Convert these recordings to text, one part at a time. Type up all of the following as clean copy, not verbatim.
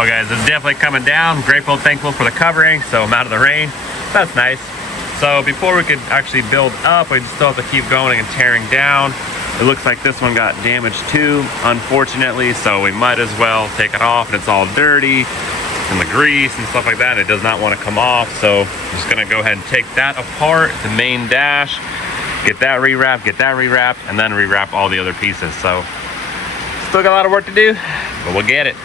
Oh guys, it's definitely coming down. Grateful, thankful for the covering, so I'm out of the rain. That's nice. So before we could actually build up, we still have to keep going and tearing down. It looks like this one got damaged too, unfortunately, so we might as well take it off. And it's all dirty and the grease and stuff like that. It does not want to come off, so I'm just gonna go ahead and take that apart, the main dash, get that rewrapped, and then rewrap all the other pieces. So still got a lot of work to do, but we'll get it.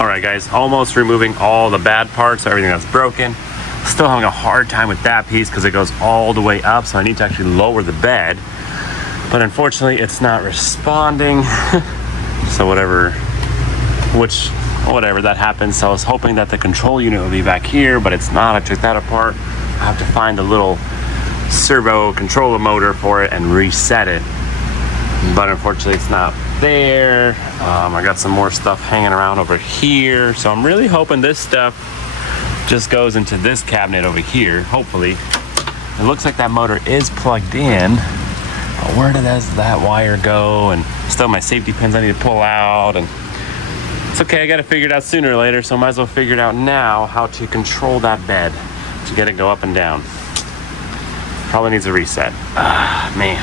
All right guys, almost removing all the bad parts, everything that's broken. Still having a hard time with that piece because it goes all the way up, so I need to actually lower the bed. But unfortunately, it's not responding. So whatever that happens. So I was hoping that the control unit would be back here, but it's not. I took that apart. I have to find the little servo controller motor for it and reset it. But unfortunately, it's not there. I got some more stuff hanging around over here. So I'm really hoping this stuff just goes into this cabinet over here, hopefully. It looks like that motor is plugged in, but where does that wire go? And still my safety pins I need to pull out, and it's okay, I gotta figure it out sooner or later, so I might as well figure it out now how to control that bed to get it go up and down. Probably needs a reset. Man.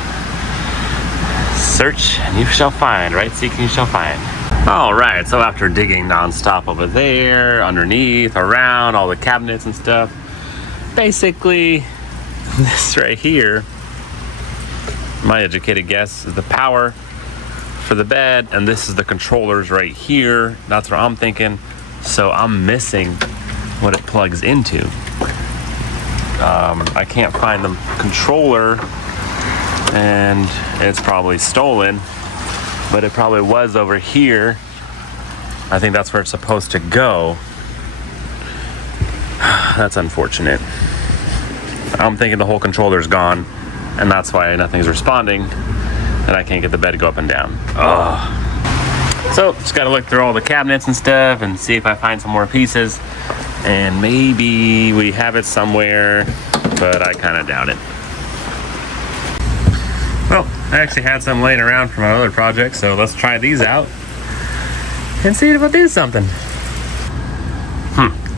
Search and you shall find, right? Seek and you shall find. All right, so after digging nonstop over there, underneath, around, all the cabinets and stuff, basically this right here, my educated guess, is the power for the bed, and this is the controllers right here. That's what I'm thinking. So I'm missing what it plugs into. I can't find the controller, and it's probably stolen. But it probably was over here. I think that's where it's supposed to go. That's unfortunate. I'm thinking the whole controller's gone, and that's why nothing's responding, and I can't get the bed to go up and down. Ugh. So just gotta look through all the cabinets and stuff and see if I find some more pieces, and maybe we have it somewhere, but I kind of doubt it. Well, I actually had some laying around from my other project, so let's try these out and see if it'll do something.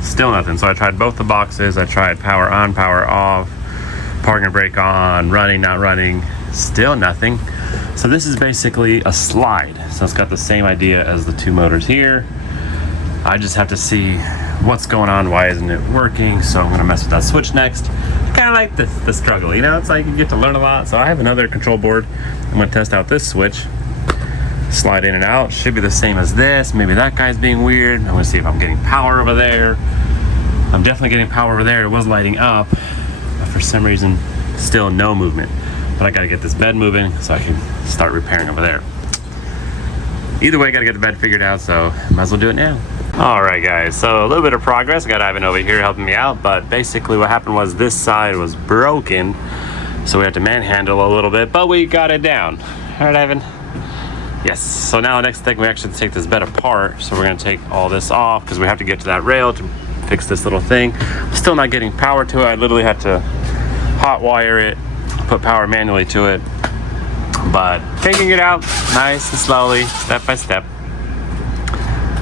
Still nothing. So I tried both the boxes. I tried power on, power off, parking brake on, running, not running, still nothing. So this is basically a slide. So it's got the same idea as the two motors here. I just have to see what's going on, why isn't it working. So I'm gonna mess with that switch next. Kind of like the struggle, you know, it's like you get to learn a lot. So I have another control board. I'm gonna test out this switch, slide in and out. Should be the same as this. Maybe that guy's being weird. I'm gonna see if I'm getting power over there. I'm definitely getting power over there. It was lighting up, but for some reason still no movement. But I gotta get this bed moving so I can start repairing over there. Either way, gotta get the bed figured out, so might as well do it now. All right, guys, so a little bit of progress. I got Ivan over here helping me out, but basically what happened was this side was broken, so we had to manhandle a little bit, but we got it down. All right, Ivan? Yes, so now the next thing, we actually take this bed apart, so we're gonna take all this off because we have to get to that rail to fix this little thing. I'm still not getting power to it. I literally had to hot wire it, put power manually to it, but figuring it out nice and slowly, step by step.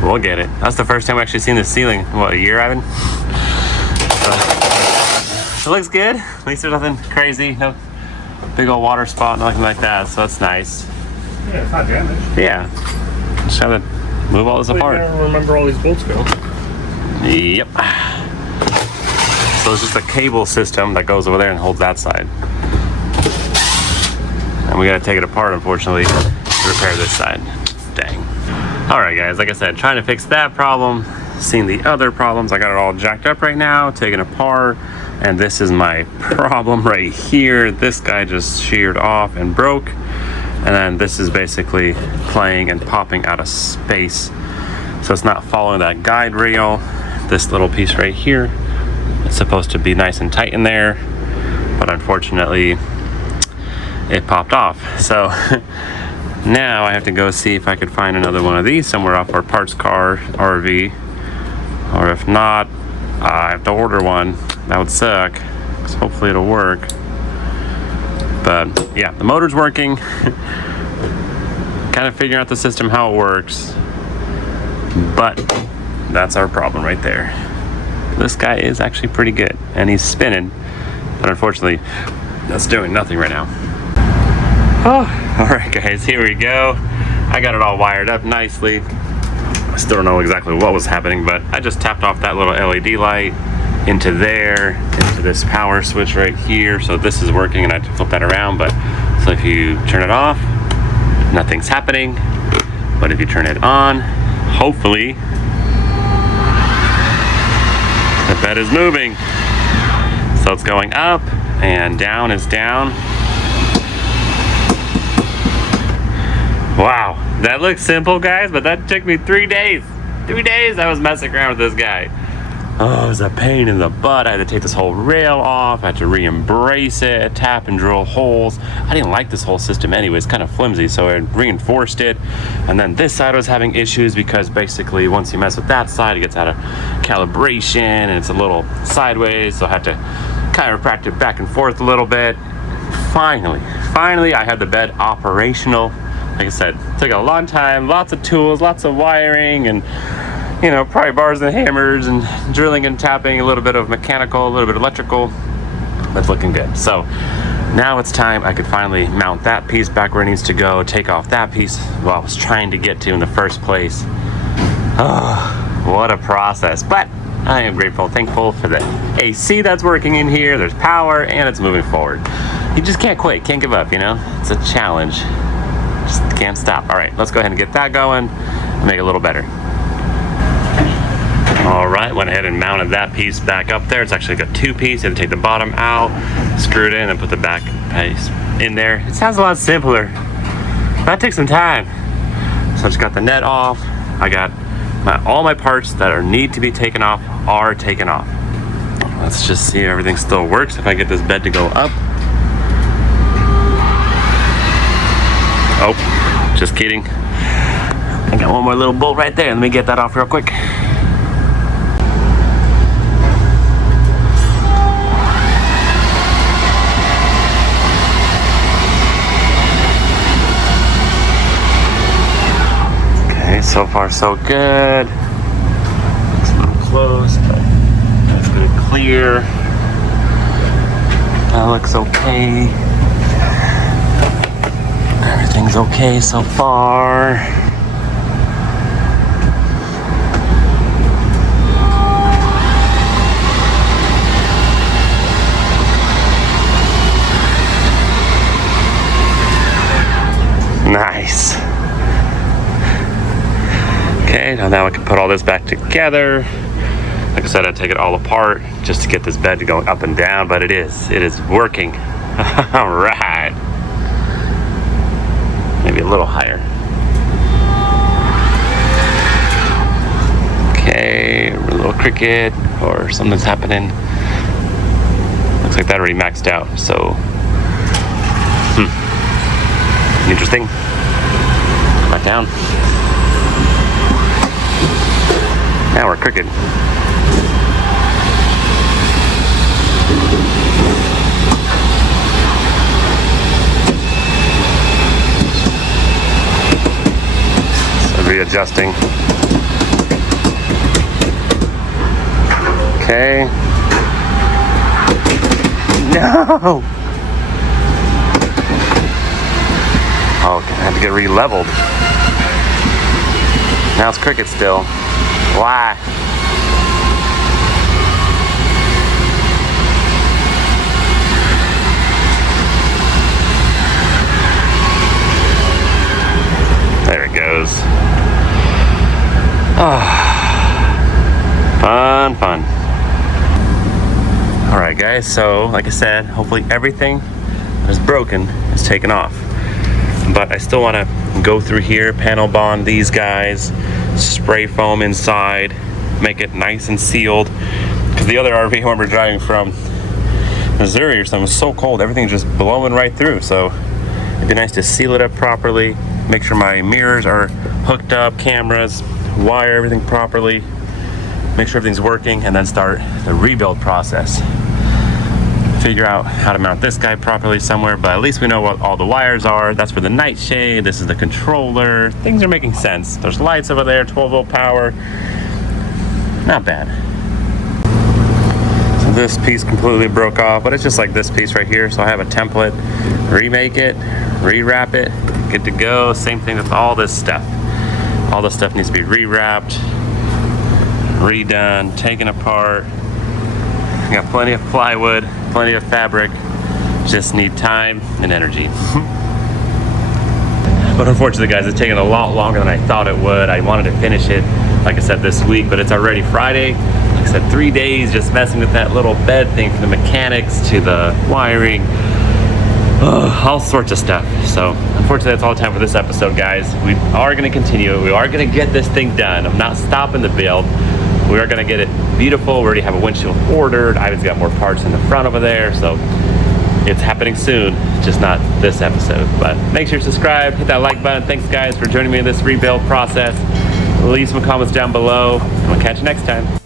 We'll get it. That's the first time we've actually seen the ceiling in, what, a year, Ivan? So, it looks good. At least there's nothing crazy. No big old water spot, nothing like that. So that's nice. Yeah, it's not damaged. Yeah. Just have to move all this apart. I don't remember all these bolts go. Yep. So it's just a cable system that goes over there and holds that side. And we gotta take it apart, unfortunately, to repair this side. Dang. All right, guys, like I said, trying to fix that problem, seeing the other problems. I got it all jacked up right now, taken apart, and this is my problem right here. This guy just sheared off and broke, and then this is basically playing and popping out of space. So it's not following that guide rail. This little piece right here, it's supposed to be nice and tight in there, but unfortunately, it popped off. So now I have to go see if I could find another one of these somewhere off our parts car RV, or if not, I have to order one. That would suck, because hopefully it'll work. But yeah, the motor's working. Kind of figuring out the system, how it works, but that's our problem right there. This guy is actually pretty good, and he's spinning, but unfortunately that's doing nothing right now. Oh, all right, guys, here we go. I got it all wired up nicely. I still don't know exactly what was happening, but I just tapped off that little LED light into there, into this power switch right here. So this is working, and I had to flip that around. But so if you turn it off, nothing's happening. But if you turn it on, hopefully the bed is moving. So it's going up and down is down. Wow, that looks simple, guys, but that took me 3 days. 3 days I was messing around with this guy. Oh, it was a pain in the butt. I had to take this whole rail off. I had to re-embrace it, tap and drill holes. I didn't like this whole system anyways, kind of flimsy, so I reinforced it. And then this side was having issues because basically once you mess with that side, it gets out of calibration and it's a little sideways, so I had to chiropractic it back and forth a little bit. Finally, I had the bed operational. Like I said, it took a long time, lots of tools, lots of wiring, and you know, pry bars and hammers and drilling and tapping, a little bit of mechanical, a little bit of electrical. That's looking good. So now it's time I could finally mount that piece back where it needs to go, take off that piece what I was trying to get to in the first place. Oh, what a process. But I am grateful, thankful for the AC that's working in here. There's power and it's moving forward. You just can't quit, can't give up, you know? It's a challenge. Just can't stop. All right, let's go ahead and get that going and make it a little better. All right, went ahead and mounted that piece back up there. It's actually got 2 pieces. You have to take the bottom out, screw it in, and put the back piece in there. It sounds a lot simpler. That takes some time. So I just got the net off. I got all my parts that need to be taken off are taken off. Let's just see if everything still works. If I get this bed to go up. Oh, just kidding. I got one more little bolt right there. Let me get that off real quick. Okay, so far so good. Looks a little close, but that's pretty clear. That looks okay. Everything's okay so far. Nice. Okay, now I can put all this back together. Like I said, I'd take it all apart just to get this bed to go up and down, but it is working. All right. Maybe a little higher. Okay, a little cricket or something's happening. Looks like that already maxed out, so. Interesting. Back down. Now we're cricket. Readjusting. Okay. No! Oh, I had to get re-leveled. Now it's cricket still. Why? There it goes. Oh, fun. All right, guys, so like I said, hopefully everything that is broken is taken off. But I still want to go through here, panel bond these guys, spray foam inside, make it nice and sealed. Because the other RV when we're driving from Missouri or something was so cold, everything's just blowing right through. So it'd be nice to seal it up properly, make sure my mirrors are hooked up, cameras, wire everything properly, make sure everything's working, and then start the rebuild process. Figure out how to mount this guy properly somewhere, but at least we know what all the wires are. That's for the nightshade, this is the controller. Things are making sense. There's lights over there, 12-volt power. Not bad. So this piece completely broke off, but it's just like this piece right here. So I have a template, remake it, rewrap it, good to go. Same thing with all this stuff. All this stuff needs to be rewrapped, redone, taken apart. I got plenty of plywood, plenty of fabric, just need time and energy. But unfortunately, guys, it's taken a lot longer than I thought it would. I wanted to finish it like I said, this week, but it's already Friday. Like I said, 3 days just messing with that little bed thing, from the mechanics to the wiring, all sorts of stuff. So unfortunately, that's all the time for this episode, guys. We are going to continue. We are going to get this thing done. I'm not stopping the build. We are going to get it beautiful. We already have a windshield ordered. Ivan's got more parts in the front over there, so it's happening soon, just not this episode. But make sure to subscribe, hit that like button. Thanks, guys, for joining me in this rebuild process. Leave some comments down below, and we'll catch you next time.